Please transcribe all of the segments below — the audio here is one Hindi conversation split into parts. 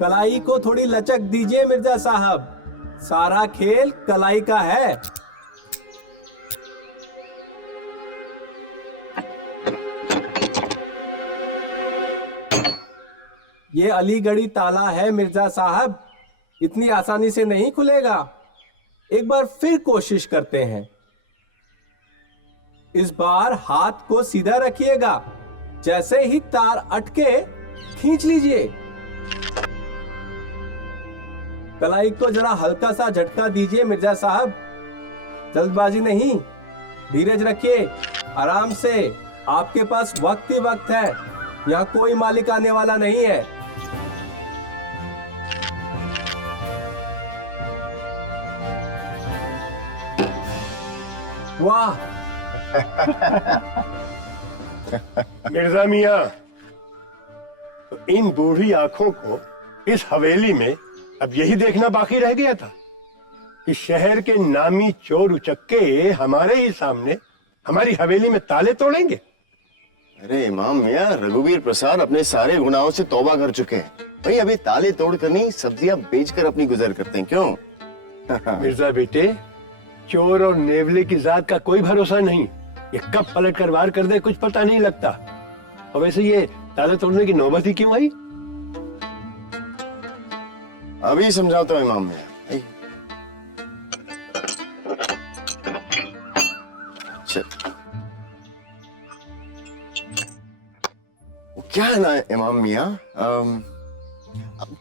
कलाई को थोड़ी लचक दीजिए मिर्जा साहब, सारा खेल कलाई का है। ये अलीगढ़ी ताला है मिर्जा साहब, इतनी आसानी से नहीं खुलेगा। एक बार फिर कोशिश करते हैं। इस बार हाथ को सीधा रखिएगा, जैसे ही तार अटके खींच लीजिए। कलाई को जरा हल्का सा झटका दीजिए मिर्जा साहब, जल्दबाजी नहीं, धीरज रखिए, आराम से। आपके पास वक्त ही वक्त है, यहाँ कोई मालिक आने वाला नहीं है। वाह मिर्जा मियां, तो इन बूढ़ी आंखों को इस हवेली में अब यही देखना बाकी रह गया था कि शहर के नामी चोर उचक्के हमारे ही सामने हमारी हवेली में ताले तोड़ेंगे। अरे इमाम मियां, रघुवीर प्रसाद अपने सारे गुनाहों से तौबा कर चुके हैं भाई। अभी ताले तोड़कर नहीं, सब्जियां बेचकर अपनी गुजर करते हैं। क्यों मिर्जा बेटे, चोर और नेवले की जात का कोई भरोसा नहीं, ये कब पलट कर वार कर दे कुछ पता नहीं लगता। और वैसे ये ताले तोड़ने की नौबत ही क्यों आई? अभी समझाता हूँ इमाम मियां। क्या है ना इमाम मियां,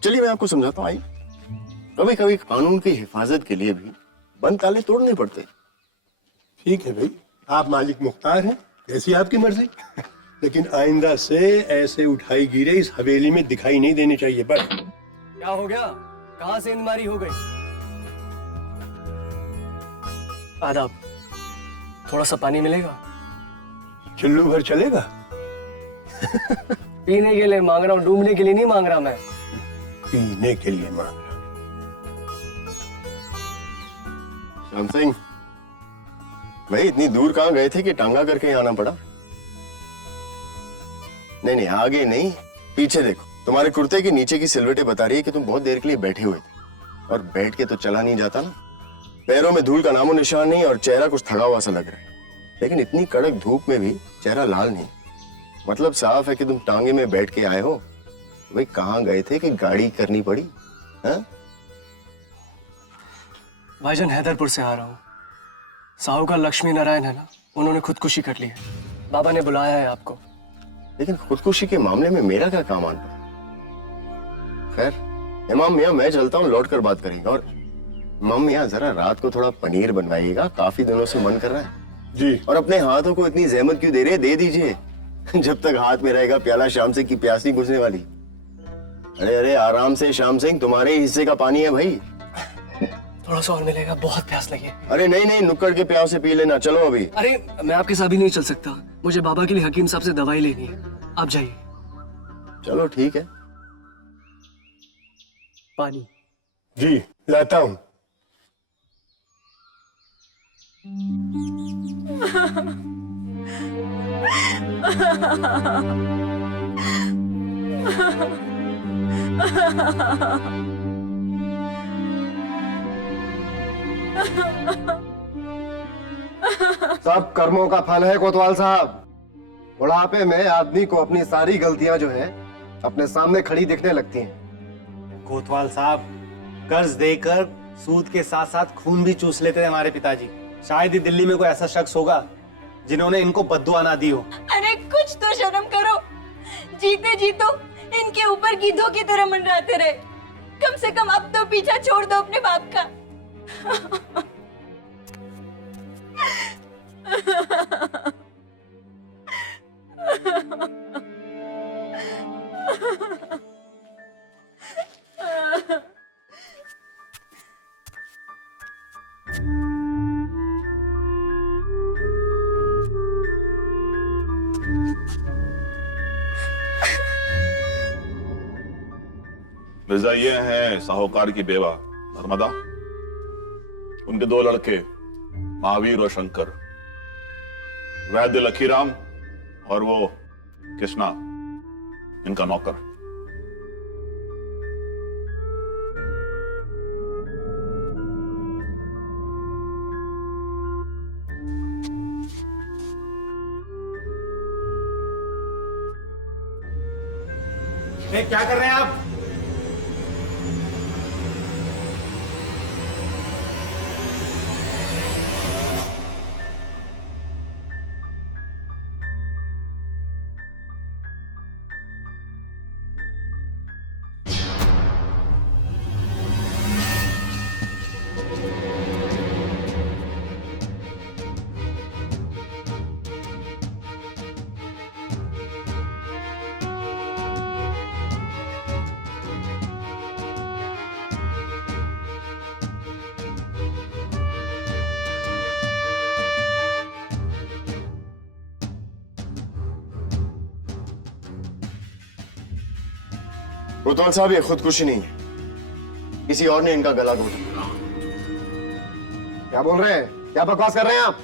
चलिए मैं आपको समझाता हूँ। आई कभी कभी कानून की हिफाजत के लिए भी बंद ताले तोड़ने पड़ते। ठीक है भाई, आप मालिक मुख्तार हैं, जैसी आपकी मर्जी। लेकिन आइंदा से ऐसे उठाई गिरे इस हवेली में दिखाई नहीं देनी चाहिए। बस। क्या हो गया? कहां से इंदमारी हो गई? आदाब, थोड़ा सा पानी मिलेगा? चुल्लू भर चलेगा? पीने के लिए मांग रहा हूँ, डूबने के लिए नहीं मांग रहा मैं। पीने के लिए मांग रहा। श्याम सिंह भाई, इतनी दूर कहाँ गए थे कि टांगा करके आना पड़ा? नहीं नहीं, आगे नहीं, पीछे देखो। तुम्हारे कुर्ते के नीचे की सिलवटें बता रही है कि तुम बहुत देर के लिए बैठे हुए थे, और बैठ के तो चला नहीं जाता ना। पैरों में धूल का नामो निशान नहीं, और चेहरा कुछ थका हुआ सा लग रहा है। लेकिन इतनी कड़क धूप में भी चेहरा लाल नहीं, मतलब साफ है कि तुम टांगे में बैठ के आए हो। भाई कहाँ गए थे कि गाड़ी करनी पड़ी? हाँ? भाईजान, हैदरपुर से आ रहा हूँ। साहूकार लक्ष्मी नारायण है ना, उन्होंने खुदकुशी कर ली है। बाबा ने बुलाया है आपको। लेकिन खुदकुशी के मामले में मेरा क्या काम आता? खैर इमाम मियां, मैं चलता हूँ, लौट कर बात करेंगे। और इमाम मियां, जरा रात को थोड़ा पनीर बनवाइएगा, काफी दिनों से मन कर रहा है जी। और अपने हाथों को इतनी जहमत क्यों दे रहे, दे दीजिए। जब तक हाथ में रहेगा प्याला शाम सिंह की प्यास नहीं बुझने वाली। अरे अरे आराम से श्याम सिंह, तुम्हारे ही हिस्से का पानी है भाई। थोड़ा सा और मिलेगा, बहुत प्यास लगी। अरे नहीं नहीं, नुक्कड़ के प्याव से पी लेना। चलो अभी। अरे मैं आपके साथ भी नहीं चल सकता, मुझे बाबा के लिए हकीम साहब से दवाई लेनी है। आप जाइए। चलो ठीक है। पानी। जी लाता हूँ। सब कर्मों का फल है कोतवाल साहब। बुढ़ापे में आदमी को अपनी सारी गलतियां जो है अपने सामने खड़ी दिखने लगती हैं। कोतवाल साहब, कर्ज देकर सूद के साथ साथ खून भी चूस लेते थे हमारे पिताजी। शायद ही दिल्ली में कोई ऐसा शख्स होगा जिन्होंने इनको बद्दुआ ना दी हो। अरे कुछ तो शर्म करो, जीते जी तो इनके ऊपर गीधों की तरह मंडराते रहे। कम से कम अब तो पीछा छोड़ दो अपने बाप का। मिर्जा, ये हैं साहूकार की बेवा नर्मदा, उनके दो लड़के महावीर और शंकर, वैद्य लखीराम और वो कृष्णा, इनका नौकर। क्या कर रहे हैं आप? कोतवाल साहब, ये खुदकुशी नहीं है, किसी और ने इनका गला घोटा। क्या बोल रहे हैं? क्या बकवास कर रहे हैं आप?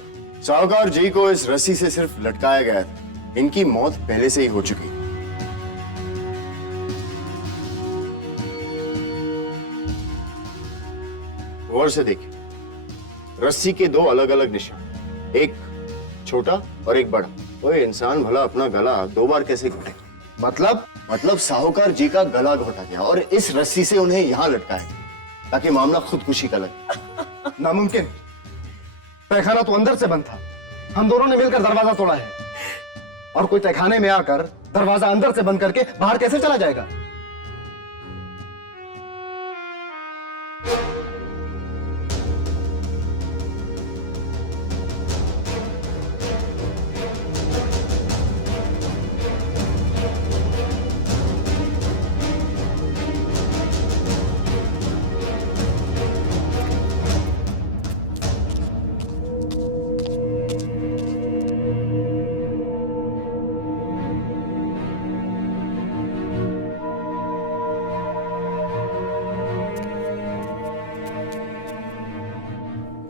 साहूकार जी को इस रस्सी से सिर्फ लटकाया गया था, इनकी मौत पहले से ही हो चुकी। गौर से देखिए, रस्सी के दो अलग अलग निशान, एक छोटा और एक बड़ा। तो ये इंसान भला अपना गला दो बार कैसे घोटेगा? मतलब साहूकार जी का गला घोटा गया और इस रस्सी से उन्हें यहां लटकाया ताकि मामला खुदकुशी का लगे। नामुमकिन। तहखाना तो अंदर से बंद था, हम दोनों ने मिलकर दरवाजा तोड़ा है, और कोई तहखाने में आकर दरवाजा अंदर से बंद करके बाहर कैसे चला जाएगा?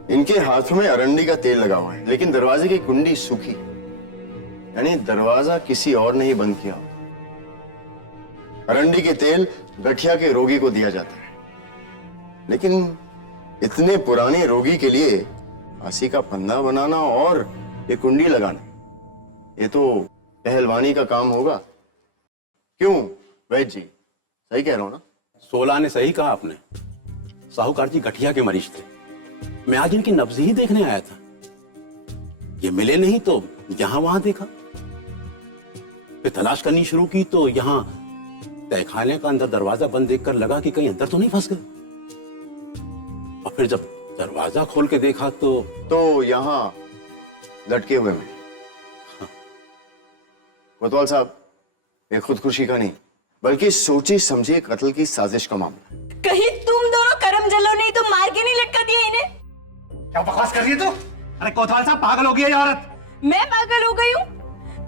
इनके हाथों में अरंडी का तेल लगा हुआ है, लेकिन दरवाजे की कुंडी सूखी, यानी दरवाजा किसी और ने ही बंद किया। अरंडी के तेल गठिया के रोगी को दिया जाता है, लेकिन इतने पुराने रोगी के लिए फांसी का फंदा बनाना और ये कुंडी लगाना, ये तो पहलवानी का काम होगा। क्यों वैद्य जी, सही कह रहा हूं ना? 16 ने सही कहा आपने। साहूकार जी गठिया के मरीज थे, मैं आज इनकी नब्ज ही देखने आया था। ये मिले नहीं तो यहां वहां देखा, फिर तलाश करनी शुरू की तो यहां तहखाने का अंदर दरवाजा बंद देखकर लगा कि कहीं अंदर तो नहीं फंस गए, और फिर जब दरवाजा खोल के देखा तो यहां लटके हुए मिले। कोतवाल साहब, ये खुदकुशी का नहीं बल्कि सोची समझी कत्ल की साजिश का मामला है। कहीं तुम दोनों करम जलो नहीं तो मार के नहीं लटका दिया इन्हें? क्या बकवास कर रही है तू? अरे कोतवाल साहब, पागल हो गई है ये औरत। मैं पागल हो गई हूँ?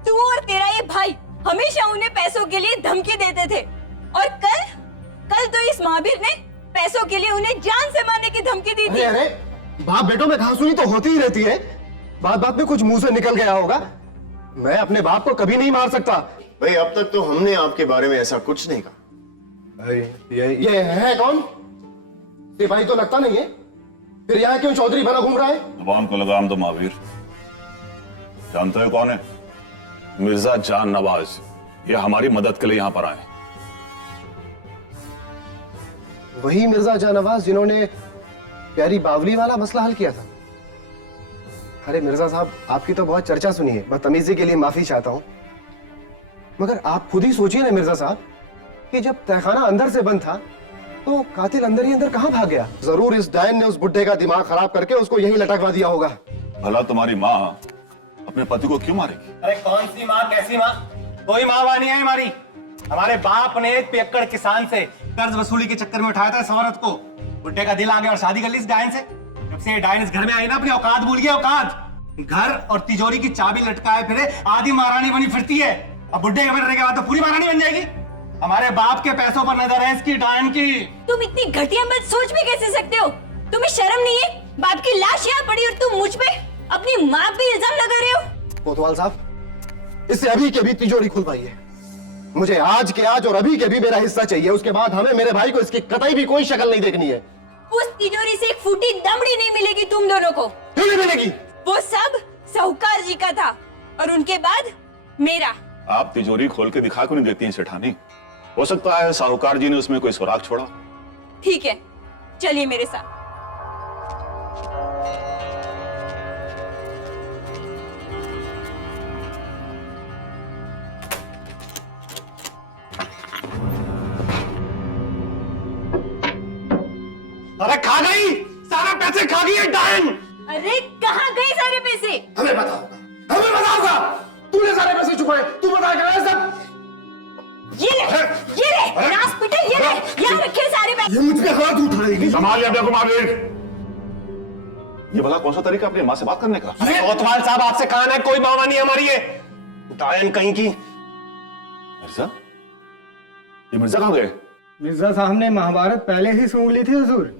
तू और तेरा ये भाई हमेशा उन्हें पैसों के लिए धमकी देते थे, और कल तो इस महावीर ने पैसों के लिए उन्हें जान से मारने की धमकी दी थी। अरे बाप बेटों में कहासुनी तो होती ही रहती है, बात बात में कुछ मुंह से निकल गया होगा। मैं अपने बाप को कभी नहीं मार सकता। भाई, अब तक तो हमने आपके बारे में ऐसा कुछ नहीं कहा। ये है कौन? सिपाही तो लगता नहीं है, फिर यहाँ क्यों चौधरी बना घूम रहा है? जुबान को लगाम दो महावीर। जानते हो कौन है? मिर्जा जान नवाज। ये हमारी मदद के लिए यहां पर आए। वही मिर्जा जानवाज जिन्होंने प्यारी बावली वाला मसला हल किया था। अरे मिर्जा साहब, आपकी तो बहुत चर्चा सुनी है, बदतमीजी के लिए माफी चाहता हूं, मगर आप खुद ही सोचिए ना मिर्जा साहब कि जब तहखाना अंदर से बंद था तो कातिल अंदर ही अंदर कहां भाग गया? जरूर इस डायन ने उस बुड्ढे का दिमाग खराब करके उसको यही लटकवा दिया होगा। भला तुम्हारी माँ अपने पति को क्यों मारेगी? अरे कौन सी माँ, कैसी माँ? कोई माँ वानी है हमारी। हमारे बाप ने एक पियक्कड़ किसान से कर्ज वसूली के चक्कर में उठाया था इस औरत को। बुड्ढे का दिल आ गया और शादी कर ली इस डायन से। जब से ये डायन इस घर में आई ना, अपनी औकात भूल गई। औकात घर और तिजोरी की चाबी लटकाए फिरे आधी महारानी बनी फिरती है। अब बुड्ढे के मरने के बाद तो पूरी महारानी बन जाएगी। हमारे बाप के पैसों पर नजर है इसकी, डायन की। तुम इतनी घटिया मत सोच भी कैसे सकते हो? तुम्हें शर्म नहीं है? बाप की लाश यहाँ पड़ी और तुम मुझ पे अपनी माँ पे इल्जाम लगा रहे हो? कोतवाल साहब, इससे अभी के भी तिजोरी खुलवाइए। मुझे आज के आज और अभी के भी मेरा हिस्सा चाहिए। उसके बाद हमें मेरे भाई को इसकी कतई भी कोई शक्ल नहीं देखनी है। उस तिजोरी से एक फूटी दमड़ी नहीं मिलेगी तुम दोनों को। क्यों नहीं मिलेगी? वो सब साहूकार जी का था और उनके बाद मेरा। आप तिजोरी खोल के दिखा क्यों नहीं देती हैं सेठानी? हो सकता है साहूकार जी ने उसमें कोई सुराग छोड़ा। ठीक है, चलिए मेरे साथ। अरे खा गई, सारे पैसे खा गई है डायन। अरे कहाँ गए सारे पैसे? हमें पता होगा। तूने सारे पैसे चुकाए, तू बताएगा सब। ये ले हॉस्पिटल, ये ले, यहाँ रखे सारे पैसे। ये मुझ पे हाथ उठाएगी। संभाल लिया बेगम महावीर। ये भला कौन सा तरीका अपनी माँ से बात करने का? अरे कोतवाल साहब, आपसे कहा ना कोई मावा नहीं हमारी है, डायन कहीं की। मिर्जा, ये मिर्जा कहाँ गए? मिर्जा साहब ने महाभारत पहले ही सूंघ ली थी हुजूर।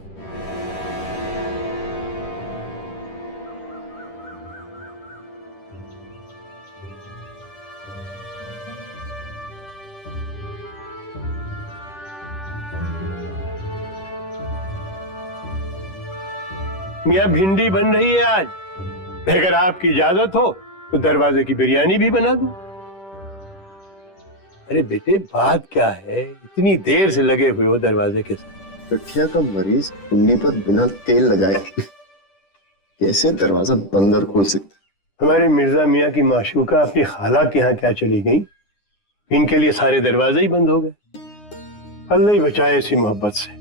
मियाँ भिंडी बन रही है आज, अगर आपकी इजाजत हो तो दरवाजे की बिरयानी भी बना दूं। अरे बेटे बात क्या है, इतनी देर से लगे हुए हो दरवाजे के साथ। गठिया का मरीज उंगली पर बिना तेल लगाए कैसे दरवाजा बंद और खोल सकता है? हमारे मिर्जा मियाँ की माशूका अपनी खाला के यहाँ क्या चली गई, इनके लिए सारे दरवाजे ही बंद हो गए। अल्लाह ही बचाए इसी मोहब्बत से।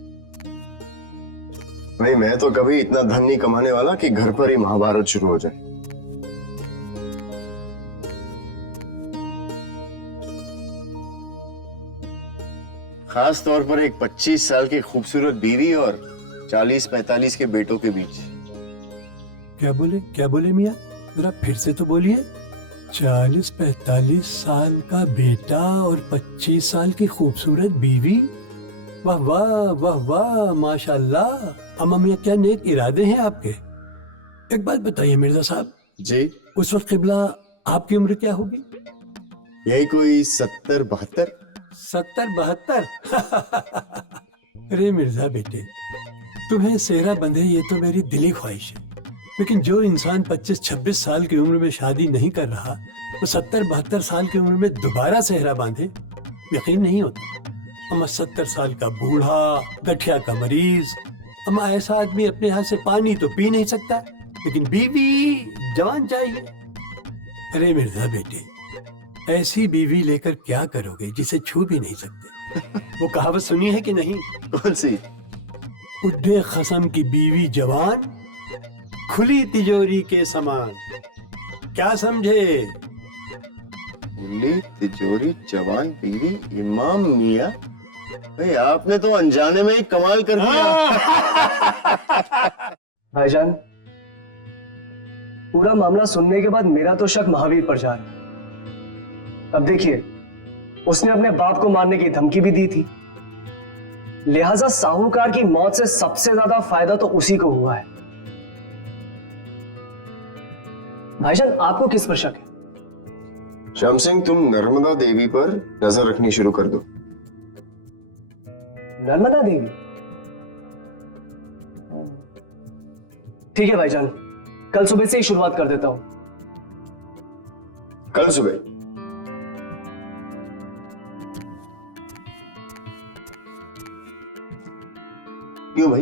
भाई मैं तो कभी इतना धन नहीं कमाने वाला कि घर पर ही महाभारत शुरू हो जाए। खास तौर पर एक 25 साल की खूबसूरत बीवी और 40-45 के बेटों के बीच। क्या बोले मियाँ, जरा फिर से तो बोलिए। 40-45 साल का बेटा और 25 साल की खूबसूरत बीवी। वाह वाह वाह वाह, माशाल्लाह। अम्मा मियाँ, क्या नेक इरादे हैं आपके। एक बात बताइए मिर्जा साहब जी, उस वक्त किबला आपकी उम्र क्या होगी? यही कोई 70-72। 70-72। अरे मिर्जा बेटे, तुम्हें सेहरा बंधे ये तो मेरी दिली ख्वाहिश है, लेकिन जो इंसान 25-26 साल की उम्र में शादी नहीं कर रहा, वो 70-72 साल की उम्र में दोबारा सेहरा बांधे, यकीन नहीं होता। अम्मा 70 साल का बूढ़ा, गठिया का मरीज, अम्मा ऐसा आदमी अपने हाथ से पानी तो पी नहीं सकता, लेकिन बीवी जवान चाहिए। अरे मिर्जा बेटे, ऐसी बीवी लेकर क्या करोगे जिसे छू भी नहीं सकते? वो कहावत सुनी है कि नहीं? कौन सी? बुढ़े खसम की बीवी जवान, खुली तिजोरी के समान। क्या समझे? खुली तिजोरी जवान बीवी, इमाम मियाँ। भाई आपने तो अनजाने में ही कमाल कर दिया। भाईजान, पूरा मामला सुनने के बाद मेरा तो शक महावीर पर जा रहा है। अब देखिए, उसने अपने बाप को मारने की धमकी भी दी थी, लिहाजा साहूकार की मौत से सबसे ज्यादा फायदा तो उसी को हुआ है। भाईजान, आपको किस पर शक है? श्याम सिंह, तुम नर्मदा देवी पर नजर रखनी शुरू कर दो। नर्मदा देवी? ठीक है भाईजान, कल सुबह से ही शुरुआत कर देता हूं। कल सुबह? क्यों भाई,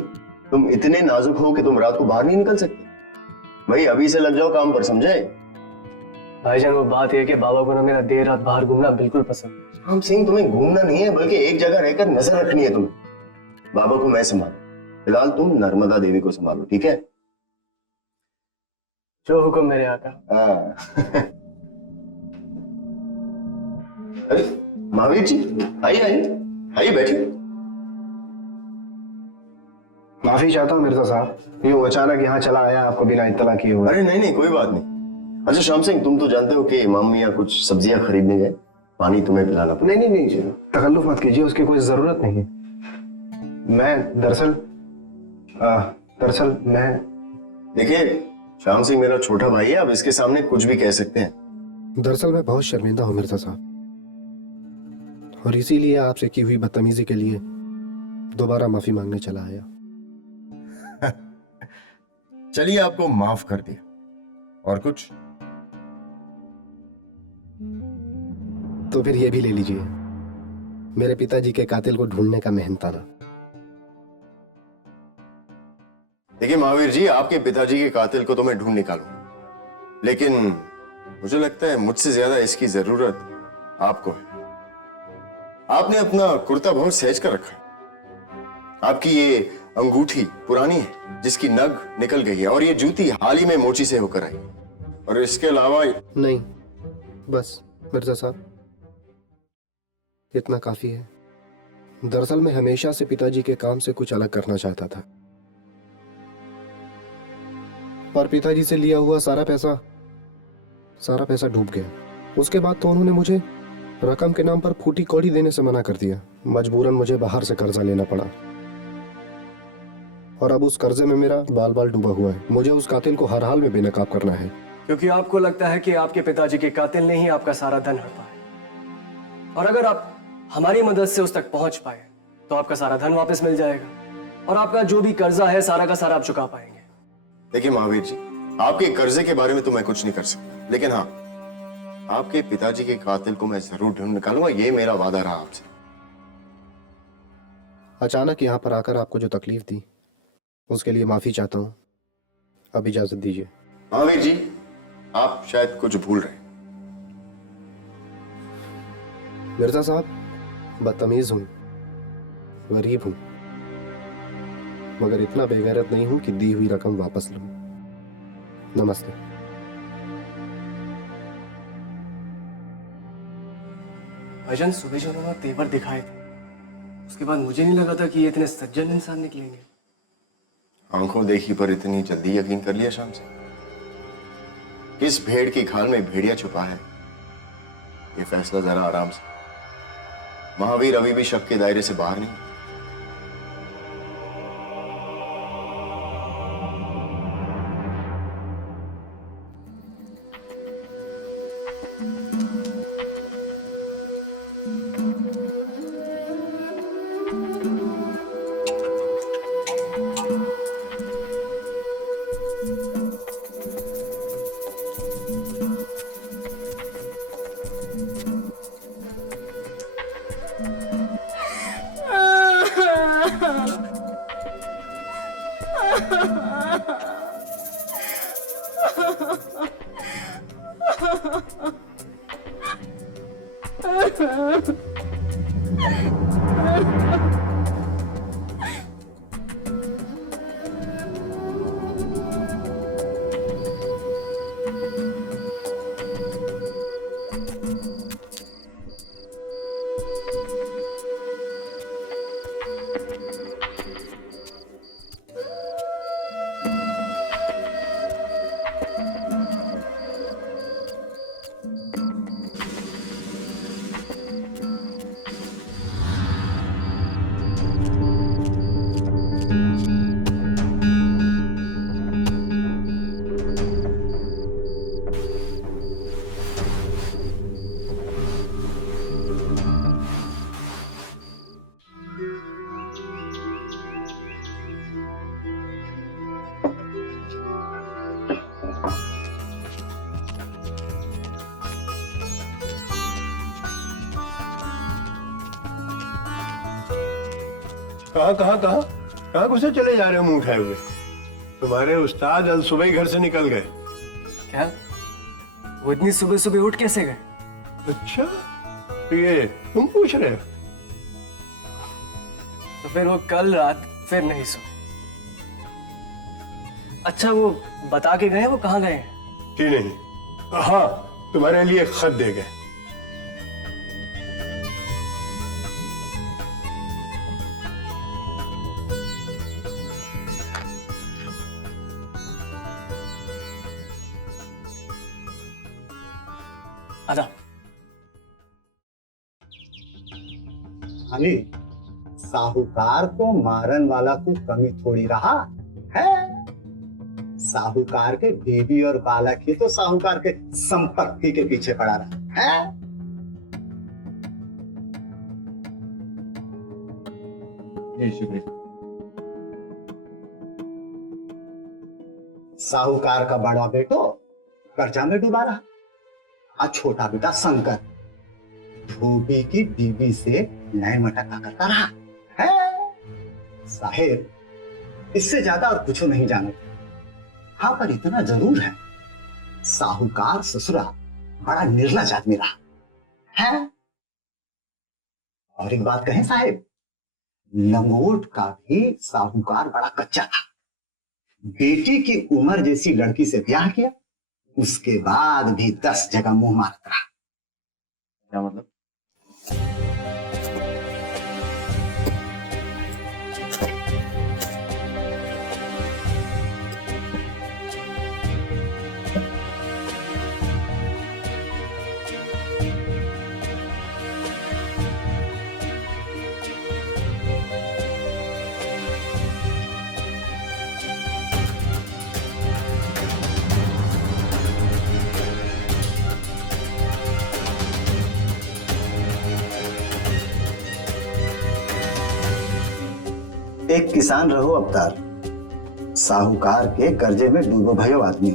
तुम इतने नाजुक हो कि तुम रात को बाहर नहीं निकल सकते? भाई अभी से लग जाओ काम पर, समझे? भाईजान, वो बात है कि बाबा को ना मेरा देर रात बाहर घूमना बिल्कुल पसंद है। श्याम सिंह, तुम्हें घूमना नहीं है बल्कि एक जगह रहकर नजर रखनी है तुम्हें। बाबा को मैं संभाल, फिलहाल तुम नर्मदा देवी को संभालो, ठीक है? जो हुक्म मेरे आका। अरे महावीर जी, आइए आइए आइए, बैठिए। माफी चाहता हूँ मिर्जा साहब, यूं अचानक यहाँ चला आया आपको बिना इत्तला किए हुए। अरे नहीं नहीं, कोई बात नहीं। अच्छा श्याम सिंह, तुम तो जानते हो कि इमाम मियाँ कुछ सब्जियां खरीदने गए, पानी तुम्हें पिलाना पड़ा। नहीं नहीं नहीं, तकल्लुफ मत कीजिए, उसकी कोई जरूरत नहीं है। मैं दरअसल मैं देखिए श्याम सिंह मेरा छोटा भाई है, अब इसके सामने कुछ भी कह सकते हैं। दरअसल मैं बहुत शर्मिंदा हूँ मिर्जा साहब, और इसीलिए आपसे की हुई बदतमीजी के लिए दोबारा माफी मांगने चला आया। चलिए, आपको माफ कर दिया। और कुछ? तो फिर ये भी ले लीजिए, मेरे पिताजी के कातिल को ढूंढने का मेहनताना। देखिए महावीर जी, आपके पिताजी के कातिल को तो मैं ढूंढ निकालूंगा, लेकिन मुझे लगता है मुझसे ज्यादा इसकी जरूरत आपको है। आपने अपना कुर्ता बहुत सहज कर रखा है। आपकी ये अंगूठी पुरानी है जिसकी नग निकल गई है, और ये जूती हाल ही में मोची से होकर आई, और इसके अलावा नहीं, बस मिर्जा साहब, इतना काफी है। दरअसल मैं हमेशा से पिताजी के काम से कुछ अलग करना चाहता था, पर पिताजी से लिया हुआ सारा पैसा डूब गया। उसके बाद तो उन्होंने मुझे रकम के नाम पर फूटी कौड़ी देने से मना कर दिया। मजबूरन मुझे बाहर से कर्जा लेना पड़ा, और अब उस कर्जे में मेरा बाल बाल डूबा हुआ है। मुझे उस कातिल को हर हाल में बेनकाब करना है। क्योंकि आपको लगता है कि आपके पिताजी के कातिल ने ही आपका सारा धन हड़पा है, और अगर आप हमारी मदद से उस तक पहुंच पाए तो आपका सारा धन वापस मिल जाएगा, और आपका जो भी कर्जा है सारा का सारा आप चुका पाएंगे। देखिए महावीर जी, आपके कर्जे के बारे में तो मैं कुछ नहीं कर सकता, लेकिन हाँ, आपके पिताजी के कातिल को मैं जरूर ढूंढ निकालूंगा, ये मेरा वादा रहा आपसे। अचानक यहाँ पर आकर आपको जो तकलीफ दी उसके लिए माफी चाहता हूँ। अब इजाजत दीजिए। महावीर जी, आप शायद कुछ भूल रहे हैं। मिर्जा साहब, बदतमीज हूं, गरीब हूं, मगर इतना बेगैरत नहीं हूं कि दी हुई रकम वापस लूं। नमस्ते। भाईजान, सुबह जो उन्होंने तेवर दिखाए थे, उसके बाद मुझे नहीं लगा था कि ये इतने सज्जन इंसान निकलेंगे। आंखों देखी पर इतनी जल्दी यकीन कर लिया शाम से? किस भेड़ की खाल में भेड़िया छुपा है, ये फैसला जरा आराम से। महावीर अभी भी शक के दायरे से बाहर नहीं। कहाँ घुसे चले जा रहे हो मुंह उठाए हुए? तुम्हारे उस्ताद अल सुबह ही घर से निकल गए। क्या? वो इतनी सुबह सुबह उठ कैसे गए? अच्छा, तो ये तुम पूछ रहे हो? तो फिर वो कल रात फिर नहीं सोए। अच्छा, वो बता के गए वो कहाँ गए हैं? जी नहीं, हाँ, तुम्हारे लिए खत दे गए। आजा। अली, साहूकार को मारन वाला को कमी थोड़ी रहा है। साहूकार के बीवी और बालक ही तो साहूकार के संपत्ति के पीछे पड़ा रहा है। जी शुक्रिया। साहूकार का बड़ा बेटो कर्जा में डूबा रहा, और छोटा बेटा शंकर धोबी की बीवी से नए मटका करता रहा है। साहेब, इससे ज्यादा और कुछ नहीं जानो। हाँ, पर इतना जरूर है, साहूकार ससुरा बड़ा निर्लज आदमी रहा है। और एक बात कहें साहेब, लंगोट का भी साहूकार बड़ा कच्चा था। बेटी की उम्र जैसी लड़की से ब्याह किया, उसके बाद भी 10 जगह मुंह मारता रहा। क्या मतलब? एक किसान रहो अवतार, साहूकार के कर्जे में डूबो भयो आदमी।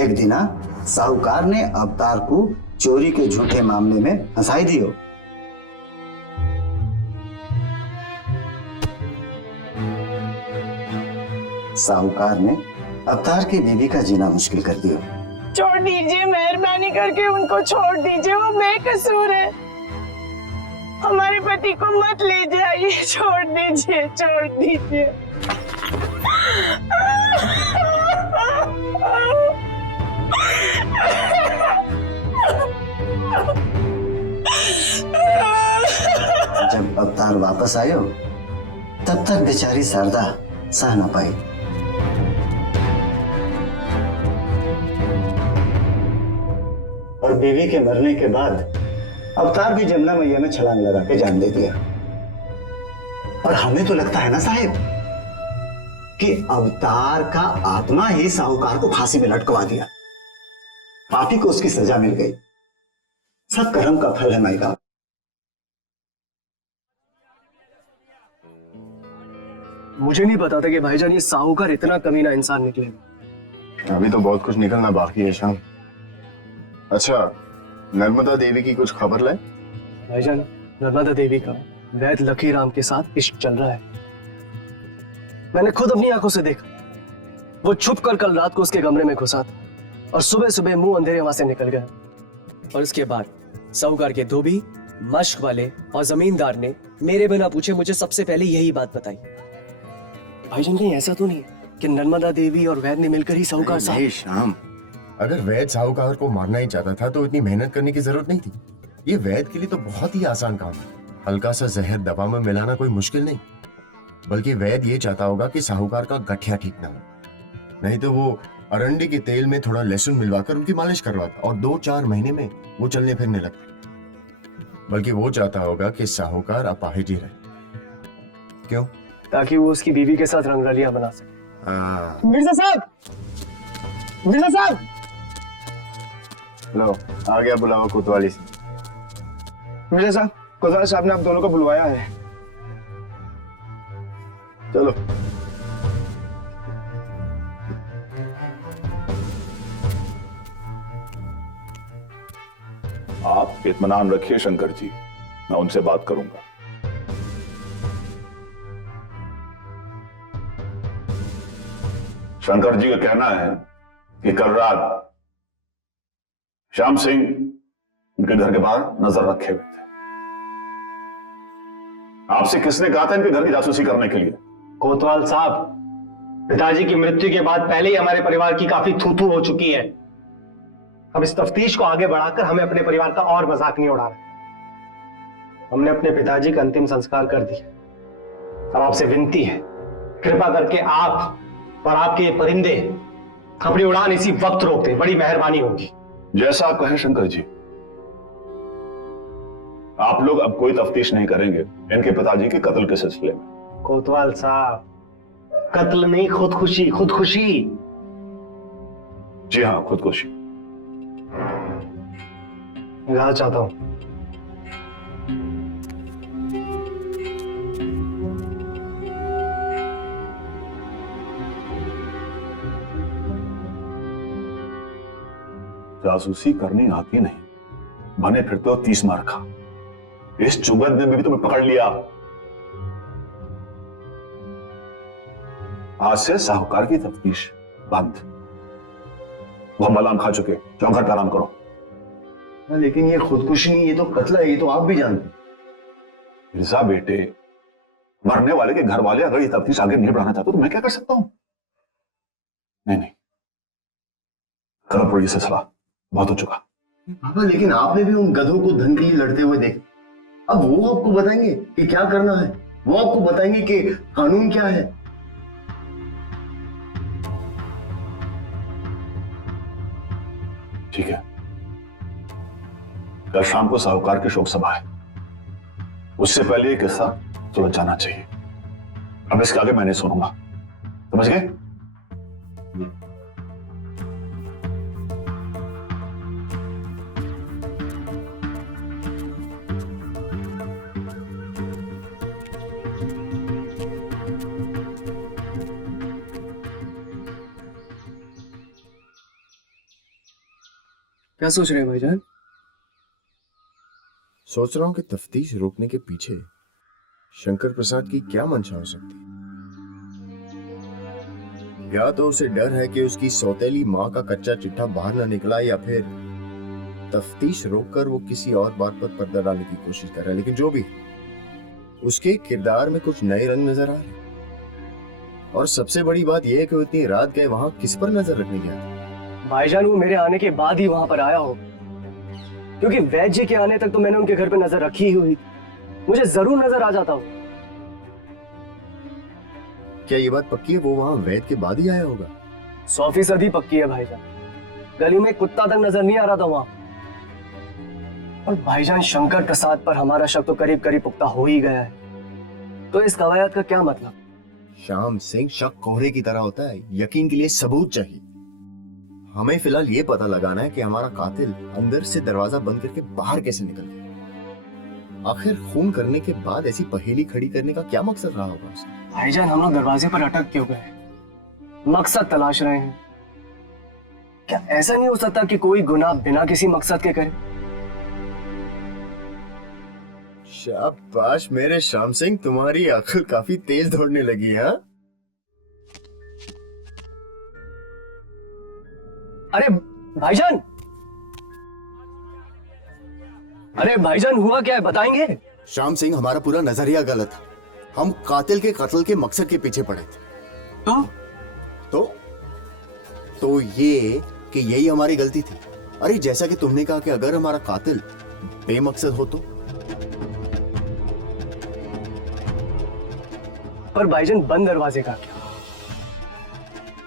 एक दिना साहूकार ने अवतार को चोरी के झूठे मामले में फंसाई दियो। साहूकार ने अवतार की बीवी का जीना मुश्किल कर दिया। छोड़ दीजिए, मेहरबानी करके उनको छोड़ दीजिए, वो बेकसूर है। हमारे पति को मत ले जाइए, छोड़ दीजिए, छोड़ दीजिए। जब अवतार वापस आयो, तब तक बेचारी शारदा सह न पाई। और बीवी के मरने के बाद अवतार भी जमुना मैया में छलांग लगा के जान दे दिया। और हमें तो लगता है ना साहेब कि अवतार का आत्मा ही साहूकार को फांसी में लटकवा दिया। पापी को उसकी सजा मिल गई। सब कर्म का फल है माइका। मुझे नहीं पता था कि भाईजान ये साहूकार इतना कमीना इंसान निकलेगा। अभी तो बहुत कुछ निकलना बाकी है शाम। अच्छा, नर्मदा देवी की कुछ खबर लाए? भाईजान, नर्मदा देवी का वैद लकी राम के साथ इश्क चल रहा है। मैंने खुद अपनी आंखों से देखा। वो छुप कर कल रात को उसके कमरे में घुसा था और सुबह सुबह मुंह अंधेरे वहां से निकल गया। और उसके बाद साहूकार के धोबी, मश्क वाले और जमींदार ने मेरे बिना पूछे मुझे सबसे पहले यही बात बताई। भाईजान, कहीं ऐसा तो नहीं कि नर्मदा देवी और वैद ने मिलकर ही साहूकार साहब? नहीं श्याम, अगर वैद साहूकार को मारना ही चाहता था तो इतनी मेहनत करने की जरूरत नहीं थी। ये वैद के लिए तो बहुत ही आसान काम है। हल्का सा जहर दवा में मिलाना कोई मुश्किल नहीं। बल्कि वैद ये चाहता होगा कि साहूकार का गठिया ठीक ना हो। नहीं तो वो अरंडी के तेल में थोड़ा लहसुन मिलवाकर उनकी मालिश करवाता और 2-4 महीने में वो चलने फिरने लगते। बल्कि वो चाहता होगा कि साहूकार अपाहिज ही रहे। क्यों? ताकि वो उसकी बीवी के साथ रंगरलियां बना सके। मिर्जा साहब, मिर्जा साहब, लो आ गया बुलावा कोतवाली से। मिर्जा साहब, कोतवाली साहब ने आप दोनों को बुलवाया है। चलो। आप इत्मीनान रखिए शंकर जी, मैं उनसे बात करूंगा। शंकर जी का कहना है कि कल रात श्याम सिंह उनके घर के बाहर नजर रखे हुए थे। आपसे किसने कहा था इनके घर की जासूसी करने के लिए? कोतवाल साहब, पिताजी की मृत्यु के बाद पहले ही हमारे परिवार की काफी थू-थू हो चुकी है। अब इस तफ्तीश को आगे बढ़ाकर हमें अपने परिवार का और मजाक नहीं उड़ाना। हमने अपने पिताजी का अंतिम संस्कार कर दिया। अब आपसे विनती है, कृपा करके आप और आपके ये परिंदे अपनी उड़ान इसी वक्त रोक दें, बड़ी मेहरबानी होगी। जैसा आप कहें शंकर जी। आप लोग अब कोई तफ्तीश नहीं करेंगे इनके पिताजी के कत्ल के सिलसिले में। कोतवाल साहब, कत्ल नहीं, खुदकुशी, खुदकुशी। जी हाँ, खुदकुशी। इजाजत चाहता हूं। जासूसी करनी आती नहीं, बने फिरते हो 30 मार खा। इस चुगत ने भी तुम्हें पकड़ लिया। आज से साहूकार की तफ्तीश बंद। वो हम अलार्म खा चुके, जाओ घर पर आराम करो। हाँ, लेकिन ये खुदकुशी नहीं, ये तो कत्ल है, ये तो आप भी जानते हैं। मिर्जा बेटे, मरने वाले के घर वाले अगर ये तफ्तीश आगे नहीं बढ़ाना चाहते तो मैं क्या कर सकता हूं? नहीं नहीं, करो पूरी सिलसिला, बहुत हो चुका। पापा, लेकिन आपने भी उन गधों को धन के लिए लड़ते हुए देखा। अब वो आपको बताएंगे कि क्या करना है, वो आपको बताएंगे कि कानून क्या है। ठीक है, कल शाम को साहूकार की शोक सभा है, उससे पहले ये किस्सा सुलझ जाना चाहिए। अब इसके आगे मैं नहीं सुनूंगा, समझ गए? क्या सोच रहे हैं भाईजान? सोच रहा हूं कि तफ्तीश रोकने के पीछे शंकर प्रसाद की क्या मंशा हो सकती है। या तो उसे डर है कि उसकी सौतेली माँ का कच्चा चिट्ठा बाहर ना निकला, या फिर तफ्तीश रोककर वो किसी और बात पर पर्दा डालने की कोशिश कर रहा है। लेकिन जो भी, उसके किरदार में कुछ नए रंग नजर आ रहे। और सबसे बड़ी बात यह है कि वो इतनी रात गए वहां किस पर नजर रखने गया? भाईजान वो मेरे आने के बाद ही वहां पर आया हो, क्योंकि वैद्य जी के आने तक तो मैंने उनके घर पे नजर रखी ही हुई। मुझे जरूर नजर आ जाता हो। क्या ये बात पक्की है वो वहां वैद्य के बाद ही आया होगा? 100% पक्की है भाईजान। गली में कुत्ता तक नजर नहीं आ रहा था वहां। और भाईजान शंकर प्रसाद पर हमारा शक तो करीब करीब पुख्ता हो ही गया है, तो इस कवायद का क्या मतलब? श्याम सिंह, शक कोहरे की तरह होता है, यकीन के लिए सबूत चाहिए। हमें फिलहाल ये पता लगाना है कि हमारा कातिल अंदर से दरवाजा बंद करके बाहर कैसे निकल गया। आखिर खून करने के बाद ऐसी पहेली खड़ी करने का क्या मकसद रहा होगा उसका? भाईजान हम लोग दरवाजे पर अटक क्यों गए? मकसद तलाश रहे हैं। क्या ऐसा नहीं हो सकता कि कोई गुनाह बिना किसी मकसद के करे? शाबाश मेरे श्याम सिंह, तुम्हारी अक्ल काफी तेज दौड़ने लगी है। हाँ? अरे भाईजान, अरे भाईजान हुआ क्या है बताएंगे? श्याम सिंह, हमारा पूरा नजरिया गलत था। हम कातिल के कत्ल के मकसद के पीछे पड़े थे। तो ये कि यही हमारी गलती थी। अरे जैसा कि तुमने कहा कि अगर हमारा कातिल बेमकसद हो तो। पर भाईजान बंद दरवाजे का क्या?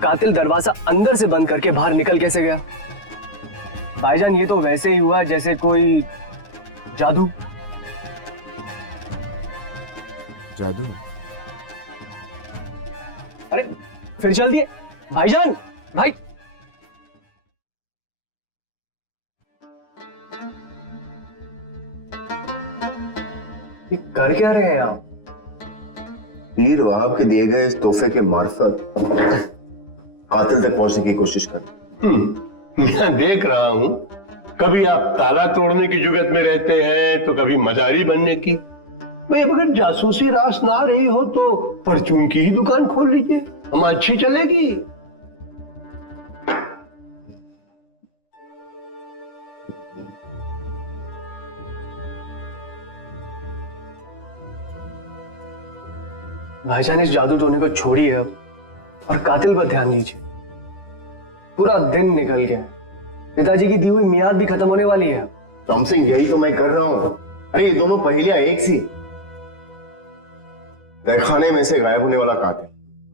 कातिल दरवाजा अंदर से बंद करके बाहर निकल कैसे गया? भाईजान ये तो वैसे ही हुआ जैसे कोई जादू। जादू? अरे फिर चल दिए भाईजान। भाई ये कर क्या रहे हैं आप? पीर वहाब के दिए गए इस तोहफे के मार्फत कातिल तक पहुंचने की कोशिश कर। मैं देख रहा हूं, कभी आप ताला तोड़ने की जुगत में रहते हैं तो कभी मजारी बनने की। भाई अगर जासूसी रास ना रही हो तो परचून की ही दुकान खोल लीजिए, हम अच्छी चलेगी। भाईजान इस जादू टोने को छोड़िए अब और कातिल पर ध्यान दीजिए। पूरा दिन निकल गया, पिताजी की दी हुई मियाद भी खत्म होने वाली है। राम सिंह, यही तो मैं कर रहा हूं। अरे ये दोनों पहेलियां एक सी। तहखाने में से गायब होने वाला कातिल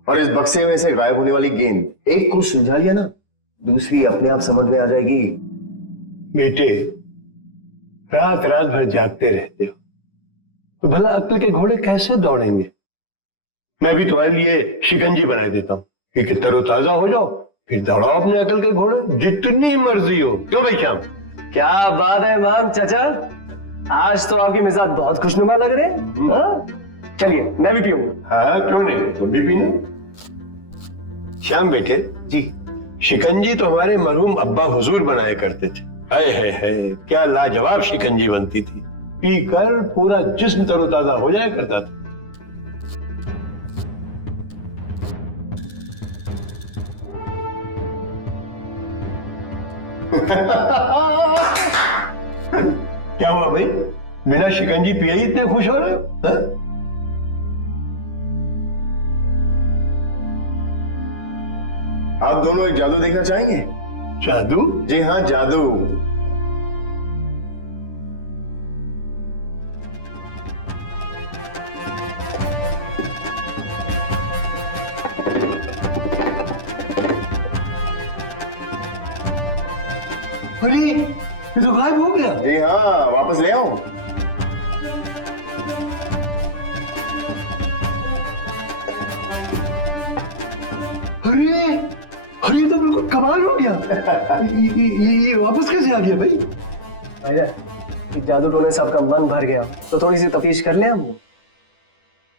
और इस बक्से में से गायब होने वाली गेंद, एक को सुलझा लिया ना, दूसरी अपने आप समझ में आ जाएगी। बेटे, रात रात भर जागते रहते हो तो भला अक्ल के घोड़े कैसे दौड़ेंगे? मैं भी तुम्हारे लिए शिकंजी बना देता हूँ कि तरोताजा हो जाओ, फिर दौड़ाओ अपने अकल के घोड़े जितनी मर्जी हो। क्यों भाई श्याम? क्या बात है इमाम चाचा, आज तो आपकी मिजाज बहुत खुशनुमा लग रहे हैं। हाँ? चलिए मैं भी पीऊंगा। हाँ क्यों नहीं, तुम भी पीना। श्याम बेटे जी, शिकंजी तो हमारे मरहूम अब्बा हुजूर बनाया करते थे। हाय हाय हाय, क्या लाजवाब शिकंजी बनती थी। पीकर पूरा जिस्म तरोताजा हो जाया करता था। क्या हुआ भाई, बिना शिकंजी पिए ही इतने खुश हो रहे हो? हाँ? आप दोनों एक जादू देखना चाहेंगे? जादू? जी हाँ, जादू। अरे ये तो गायब हो गया। जी हाँ, वापस ले आओ। अरे अरे ये तो बिल्कुल कमाल हो गया। ये वापस कैसे आ गया भाई? भाईजान, इस जादू टोने से आपका मन भर गया तो थोड़ी सी तफ्तीश कर ले हम।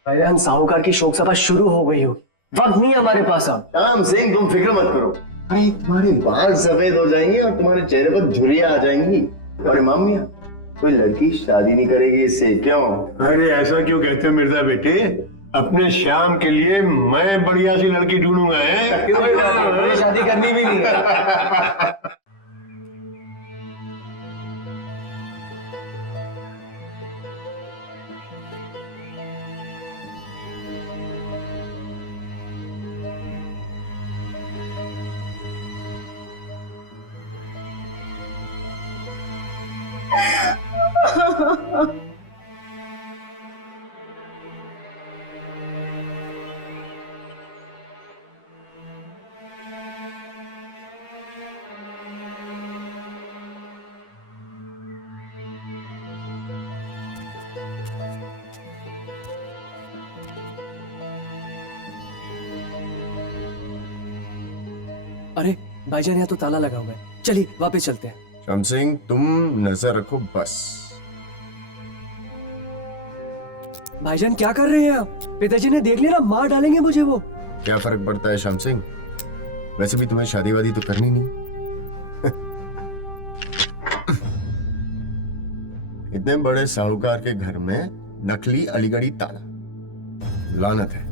भाईजान, साहूकार की शोक सभा शुरू हो गई होगी, वक्त नहीं है हमारे पास अब। श्याम सिंह, तुम फिक्र मत करो। अरे तुम्हारे बाल सफेद हो जाएंगे और तुम्हारे चेहरे पर झुर्रियां आ जाएंगी। और इमाम मियां, कोई लड़की शादी नहीं करेगी इससे, क्यों? अरे ऐसा क्यों कहते हो मिर्जा बेटे? अपने श्याम के लिए मैं बढ़िया सी लड़की ढूंढूंगा। मुझे शादी करनी भी नहीं है। अरे भाईजान, यहाँ तो ताला लगा हुआ है, चलिए वापस चलते हैं। श्याम सिंह, तुम नजर रखो बस। भाईजान क्या कर रहे हैं आप? पिताजी ने देख लिया ना, मार डालेंगे मुझे वो। क्या फर्क पड़ता है श्याम सिंह, वैसे भी तुम्हें शादी वादी तो करनी नहीं। इतने बड़े साहूकार के घर में नकली अलीगढ़ी ताला, लानत है।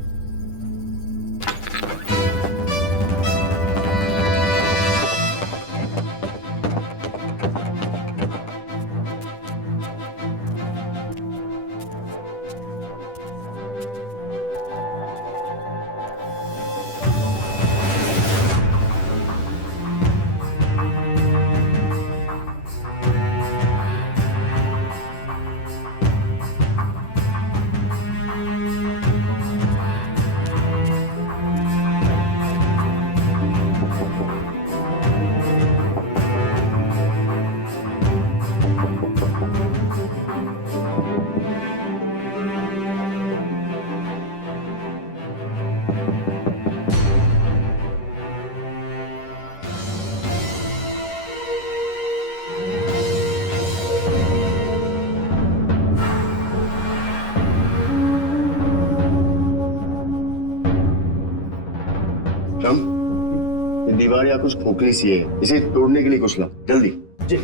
ये दीवार या कुछ खोखली सी है, इसे तोड़ने के लिए कुछ ला, जल्दी। जी।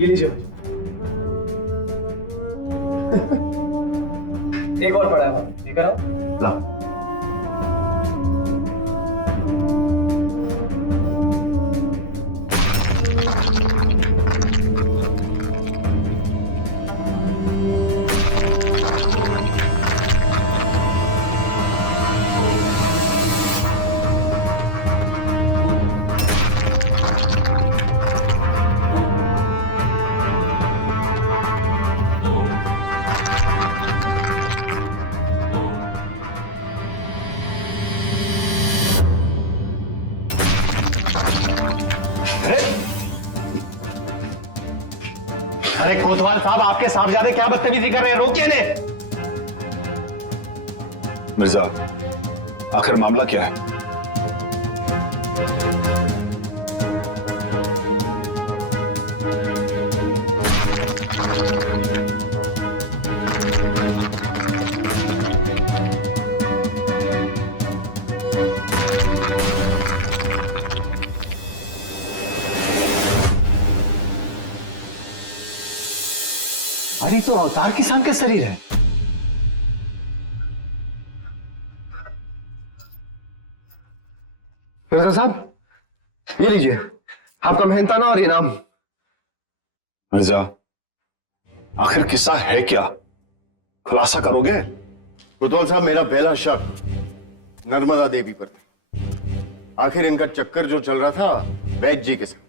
ये लीजिए। एक और पड़ा है, लेकर आओ। ला। अरे कोतवाल साहब, आपके साहबजादे क्या बदतमीजी कर रहे हैं, रोकिए ने। मिर्जा, आखिर मामला क्या है? तो अवतार किसान का शरीर है। मिर्जा साहब, ये लीजिए आपका मेहनताना और इनाम। मिर्जा, आखिर किस्सा है क्या? खुलासा करोगे? कोतवाल साहब, मेरा पहला शक नर्मदा देवी पर था। आखिर इनका चक्कर जो चल रहा था वैद्य जी के साथ,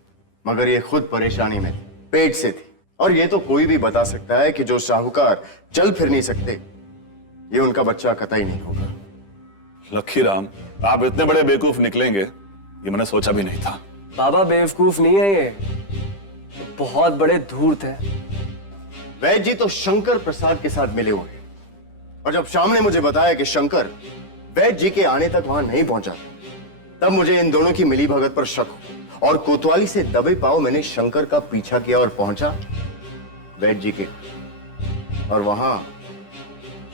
मगर ये खुद परेशानी में थी, पेट से थी। और ये तो कोई भी बता सकता है कि जो साहूकार चल फिर नहीं सकते, ये उनका बच्चा कतई नहीं होगा। लखी राम, आप इतने बड़े बेवकूफ निकलेंगे ये मैंने सोचा भी नहीं था। बाबा बेवकूफ नहीं है ये, बहुत बड़े धूर्त है। वैद्य जी तो शंकर प्रसाद के साथ मिले हुए, और जब शाम ने मुझे बताया कि शंकर वैद्य जी के आने तक वहां नहीं पहुंचा, तब मुझे इन दोनों की मिलीभगत पर शक हो, और कोतवाली से दबे पांव मैंने शंकर का पीछा किया और पहुंचा वैद्य जी के, और वहां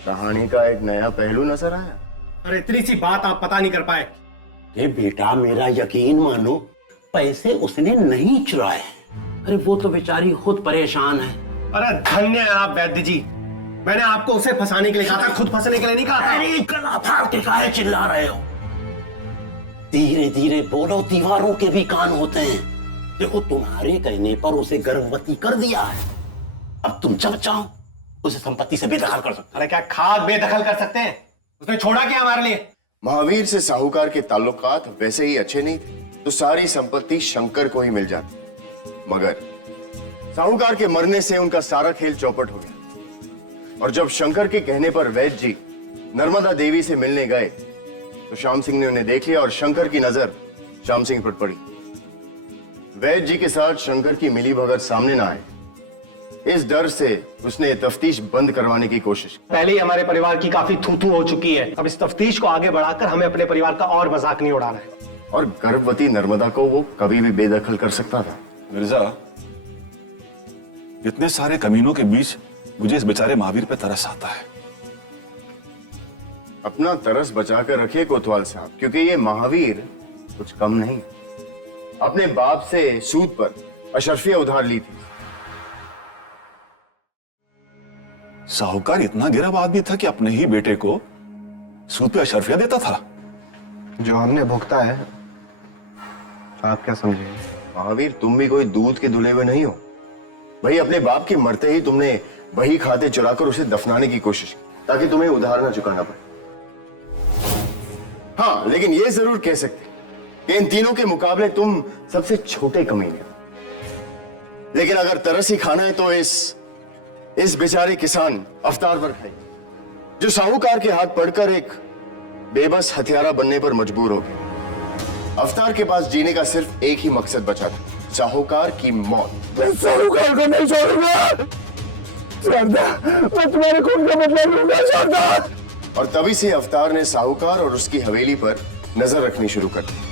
कहानी का एक नया पहलू नजर आया। अरे इतनी सी बात आप पता नहीं कर पाए। ये बेटा, मेरा यकीन मानो, पैसे उसने नहीं चुराए। अरे वो तो बेचारी खुद परेशान है। अरे धन्य है आप वैद्य जी, मैंने आपको उसे फंसाने के लिए कहा था, खुद फंसने के लिए नहीं कहा था। अरे गला फाड़ के काहे चिल्ला रहे हो? धीरे धीरे बोलो, दीवारों के भी कान होते हैं। देखो, तुम्हारे कहने पर उसे गर्भवती कर दिया है। अब तुम जब चाहो उसे संपत्ति से बेदखल कर सकते। अरे क्या खाक बेदखल कर सकते हैं? उसने छोड़ा क्या हमारे लिए? महावीर से साहूकार के ताल्लुकात वैसे ही अच्छे नहीं थे, तो सारी संपत्ति शंकर को ही मिल जाती। मगर साहूकार के मरने से उनका सारा खेल चौपट हो गया, और जब शंकर के कहने पर वैद्य जी नर्मदा देवी से मिलने गए, तो श्याम सिंह ने उन्हें देख लिया, और शंकर की नजर श्याम सिंह पर पड़ी। वैद्य जी के साथ शंकर की मिलीभगत सामने ना आए, इस डर से उसने तफ्तीश बंद करवाने की कोशिश की। पहले ही हमारे परिवार की काफी थू-थू हो चुकी है, अब इस तफ्तीश को आगे बढ़ाकर हमें अपने परिवार का और मजाक नहीं उड़ाना है। और गर्भवती नर्मदा को वो कभी भी बेदखल कर सकता था। मिर्जा, इतने सारे कमीनों के बीच मुझे इस बेचारे महावीर पे तरस आता है। अपना तरस बचाकर रखिए कोतवाल साहब, क्योंकि ये महावीर कुछ कम नहीं। अपने बाप से सूद पर अशरफिया उधार ली थी। साहूकार इतना गिरव आदमी था कि अपने ही बेटे को सूद पे अशरफिया देता था। जो हमने भुगता है, आप क्या समझे? महावीर, तुम भी कोई दूध के धुले हुए नहीं हो भाई। अपने बाप के मरते ही तुमने वही खाते चुराकर उसे दफनाने की कोशिश की, ताकि तुम्हें उधार ना चुकाना पड़े। हाँ, लेकिन यह जरूर कह सकते कि इन तीनों के मुकाबले तुम सबसे छोटे कमीने हो। लेकिन अगर तरस ही खाना है तो इस बेचारे किसान अवतार पर खाइए, जो साहूकार के हाथ पड़कर एक बेबस हथियारा बनने पर मजबूर हो गए। अवतार के पास जीने का सिर्फ एक ही मकसद बचा था, साहूकार की मौत। मैं साहूकार को नहीं छोड़ूंगा। शारदा, मैं तुम्हारे खून का बदला लूंगा शारदा। और तभी से अवतार ने साहूकार और उसकी हवेली पर नजर रखनी शुरू कर दी।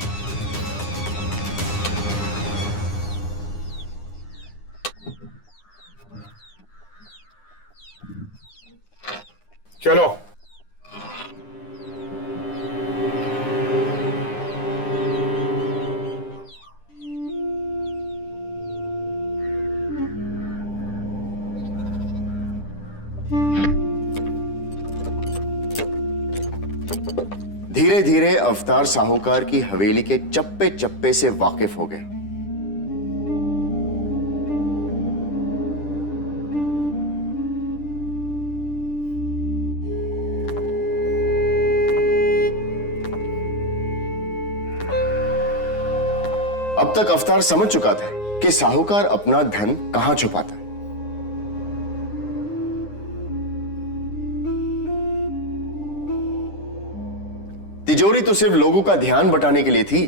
चलो। धीरे धीरे अवतार साहूकार की हवेली के चप्पे चप्पे से वाकिफ हो गए। अब तक अवतार समझ चुका था कि साहूकार अपना धन कहां छुपाता है। तिजोरी तो सिर्फ लोगों का ध्यान बटाने के लिए थी।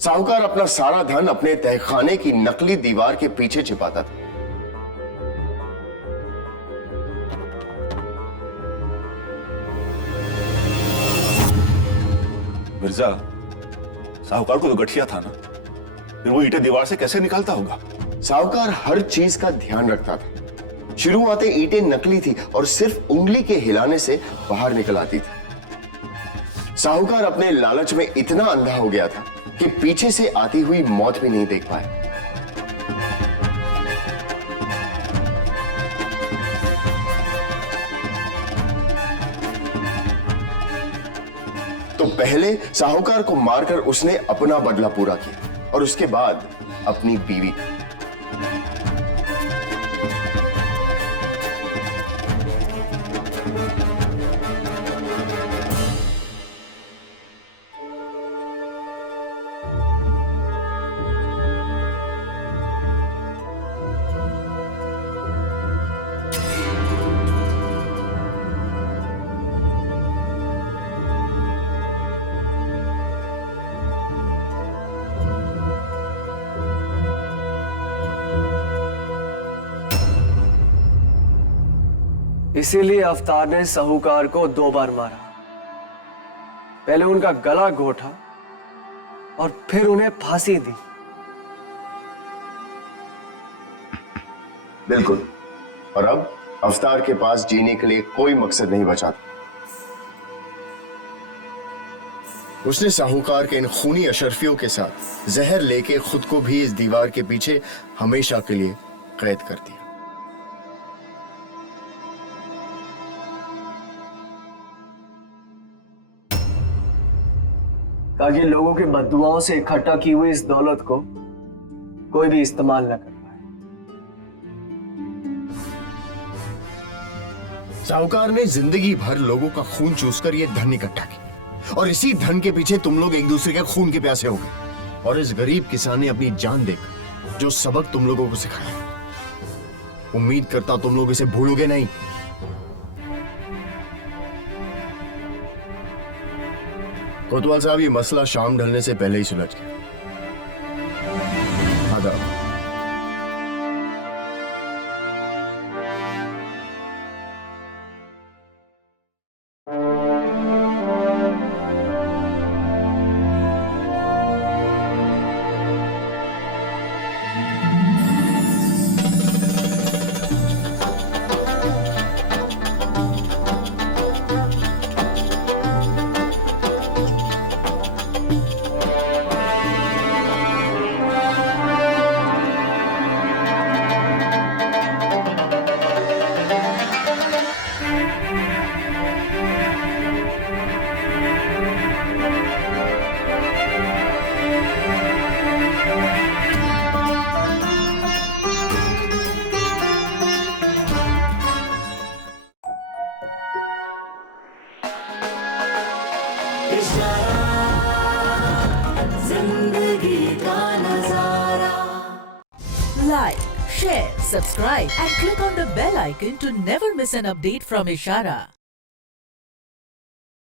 साहूकार अपना सारा धन अपने तहखाने की नकली दीवार के पीछे छिपाता था। मिर्जा, साहूकार को तो गठिया था ना, फिर वो ईंटें दीवार से कैसे निकालता होगा? साहूकार हर चीज का ध्यान रखता था। शुरुआतें ईंटें नकली थी और सिर्फ उंगली के हिलाने से बाहर निकल आती थी। साहूकार अपने लालच में इतना अंधा हो गया था कि पीछे से आती हुई मौत भी नहीं देख पाया। तो पहले साहूकार को मारकर उसने अपना बदला पूरा किया और उसके बाद अपनी बीवी का। इसीलिए अवतार ने साहूकार को 2 बार मारा। पहले उनका गला घोटा और फिर उन्हें फांसी दी। बिल्कुल। और अब अवतार के पास जीने के लिए कोई मकसद नहीं बचा था। उसने साहूकार के इन खूनी अशरफियों के साथ जहर लेके खुद को भी इस दीवार के पीछे हमेशा के लिए कैद कर दिया। ताकि लोगों के बद्दुआओं से इकट्ठा की हुई इस दौलत को कोई भी इस्तेमाल न कर पाए। साहूकार ने जिंदगी भर लोगों का खून चूसकर ये धन इकट्ठा किया और इसी धन के पीछे तुम लोग एक दूसरे के खून के प्यासे हो गए और इस गरीब किसान ने अपनी जान देकर जो सबक तुम लोगों को सिखाया, उम्मीद करता तुम लोग इसे भूलोगे नहीं। कोतवाल साहब, ये मसला शाम ढलने से पहले ही सुलझ गया। आदाब। Like, share, subscribe and click on the bell icon to never miss an update from Ishara.